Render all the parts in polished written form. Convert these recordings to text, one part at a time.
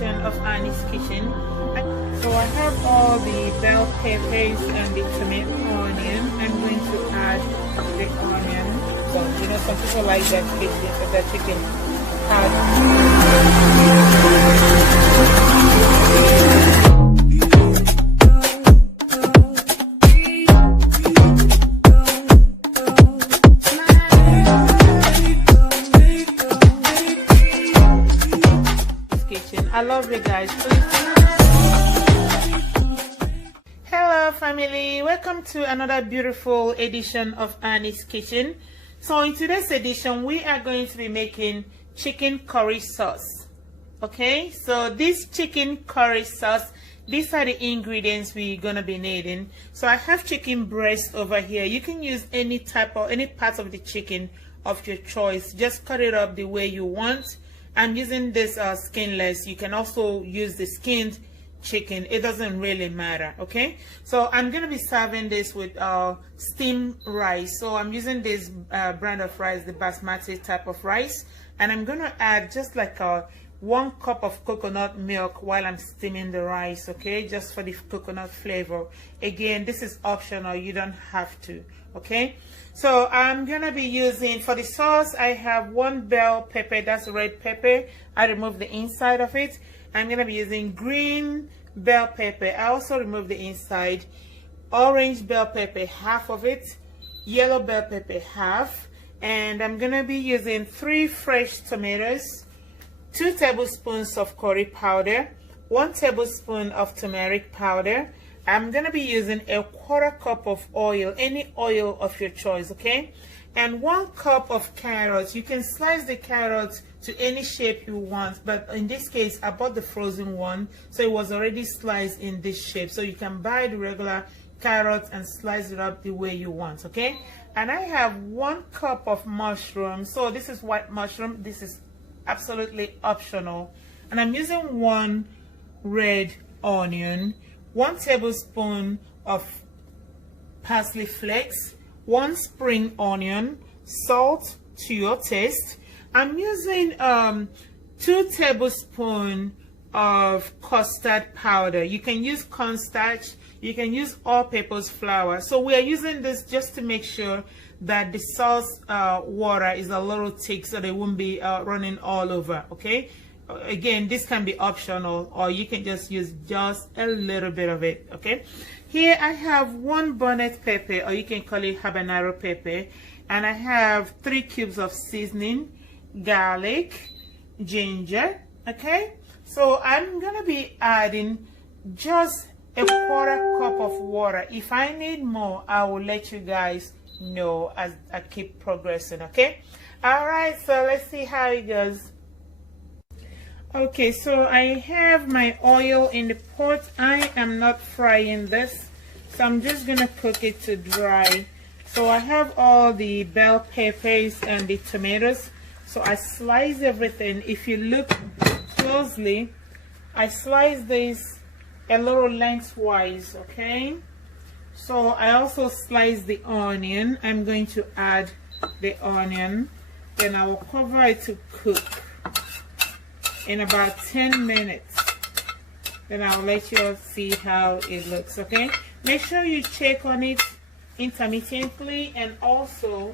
edition of Annie's Kitchen. So I have all the bell peppers and the tomato onion. I'm going to add the onion. So you know, some people like that chicken I love you guys. Hello family, welcome to another beautiful edition of Annie's Kitchen. So in today's edition we are going to be making chicken curry sauce. Okay, so this chicken curry sauce, these are the ingredients we're gonna be needing. So I have chicken breast over here. You can use any type or any part of the chicken of your choice. Just cut it up the way you want. I'm using this skinless. You can also use the skinned chicken. It doesn't really matter. Okay, so I'm gonna be serving this with steamed rice. So I'm using this brand of rice, the Basmati type of rice, and I'm gonna add just like 1 cup of coconut milk while I'm steaming the rice. Okay, just for the coconut flavor. Again, this is optional, you don't have to. Okay, so I'm gonna be using, for the sauce, I have 1 bell pepper, that's red pepper. I removed the inside of it. I'm gonna be using green bell pepper. I also removed the inside. Orange bell pepper, half of it. Yellow bell pepper, half. And I'm gonna be using 3 fresh tomatoes, 2 tablespoons of curry powder, 1 tablespoon of turmeric powder. I'm gonna be using a 1/4 cup of oil, any oil of your choice, okay? And 1 cup of carrots. You can slice the carrots to any shape you want, but in this case I bought the frozen one, so it was already sliced in this shape. So you can buy the regular carrots and slice it up the way you want, okay? And I have 1 cup of mushroom. So this is white mushroom. This is absolutely optional. And I'm using 1 red onion, 1 tablespoon of parsley flakes, 1 spring onion, salt to your taste. I'm using 2 tablespoons of custard powder. You can use cornstarch, you can use all-purpose flour. So we are using this just to make sure that the sauce water is a little thick, so they won't be running all over. Okay, again, this can be optional, or you can just use just a little bit of it. Okay, here I have 1 bonnet pepper, or you can call it habanero pepper, and I have 3 cubes of seasoning, garlic, ginger. Okay, so I'm gonna be adding just a 1/4 cup of water. If I need more, I will let you guys know as I keep progressing. Okay, all right, so let's see how it goes. Okay, so I have my oil in the pot. I am not frying this, so I'm just gonna cook it to dry. So I have all the bell peppers and the tomatoes, so I slice everything. If you look closely, I slice this a little lengthwise. Okay, so I also slice the onion. I'm going to add the onion, then I will cover it to cook in about 10 minutes. Then I'll let you all see how it looks. Okay, make sure you check on it intermittently and also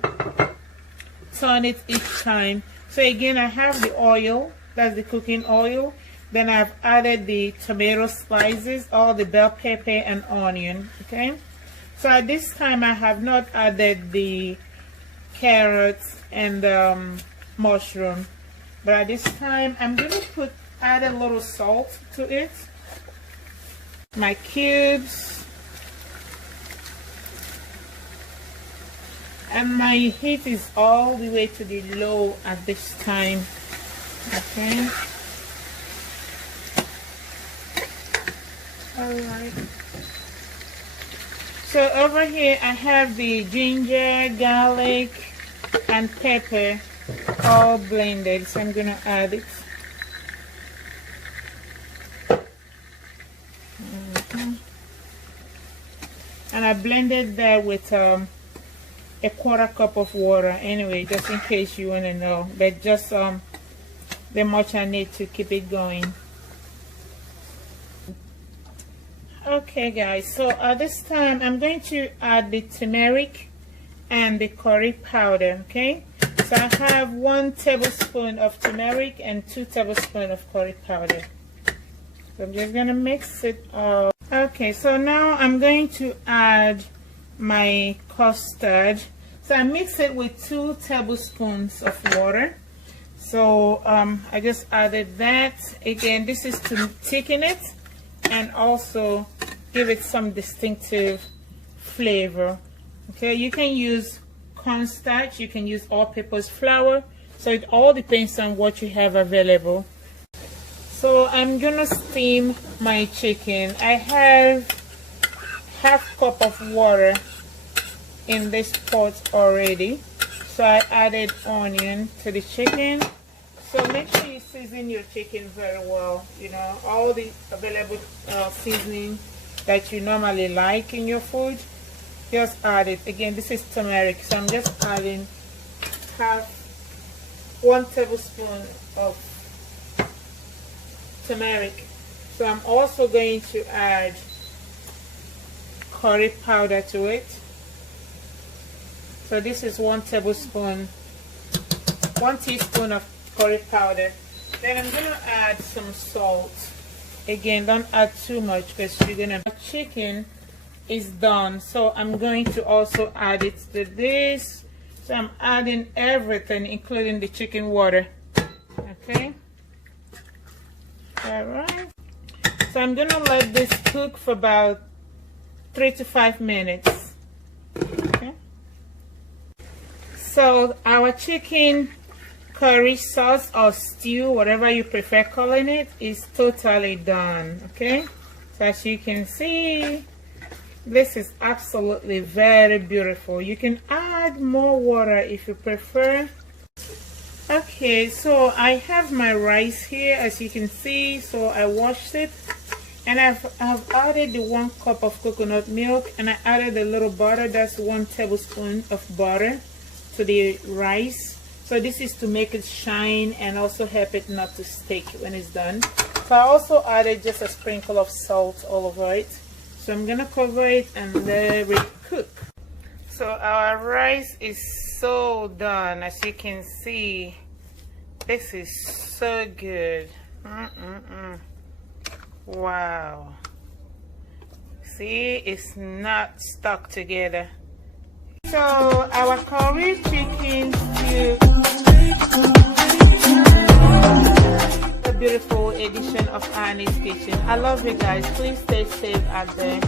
turn it each time. So again, I have the oil, that's the cooking oil. Then I've added the tomato slices, all the bell pepper and onion. Okay, so at this time I have not added the carrots and mushroom, but at this time I'm going to add a little salt to it, my cubes, and my heat is all the way to the low at this time. Okay, all right. So over here I have the ginger, garlic, and pepper all blended, so I'm gonna add it. And I blended that with a 1/4 cup of water anyway, just in case you want to know, but just the much I need to keep it going. Okay guys, so at this time I'm going to add the turmeric and the curry powder. Okay, so I have 1 tablespoon of turmeric and 2 tablespoons of curry powder. So I'm just gonna mix it all. Okay, so now I'm going to add my custard. So I mix it with 2 tablespoons of water. So I just added that. Again, this is to thicken it and also give it some distinctive flavor. Okay, you can use cornstarch, you can use all-purpose flour, so it all depends on what you have available. So I'm gonna steam my chicken. I have half cup of water in this pot already, so I added onion to the chicken. So make sure you season your chicken very well, you know, all the available seasoning that you normally like in your food, just add it. Again, this is turmeric, so I'm just adding 1 tablespoon of turmeric. So I'm also going to add curry powder to it. So this is 1 tablespoon, 1 teaspoon of curry powder. Then I'm gonna add some salt. Again, don't add too much because you're gonna. Chicken is done, so I'm going to also add it to this. So I'm adding everything, including the chicken water. Okay. All right. So I'm gonna let this cook for about 3 to 5 minutes. Okay. So our chicken curry sauce or stew, whatever you prefer calling it, is totally done. Okay, so as you can see, this is absolutely very beautiful. You can add more water if you prefer. Okay, so I have my rice here, as you can see. So I washed it, and I've added the 1 cup of coconut milk, and I added a little butter. That's 1 tablespoon of butter to the rice. So this is to make it shine and also help it not to stick when it's done. So I also added just a sprinkle of salt all over it. So I'm gonna cover it and let it cook. So our rice is so done. As you can see, this is so good. Wow. See, it's not stuck together. So our curry chicken stew, a beautiful edition of Annie's Kitchen. I love you guys. Please stay safe out there.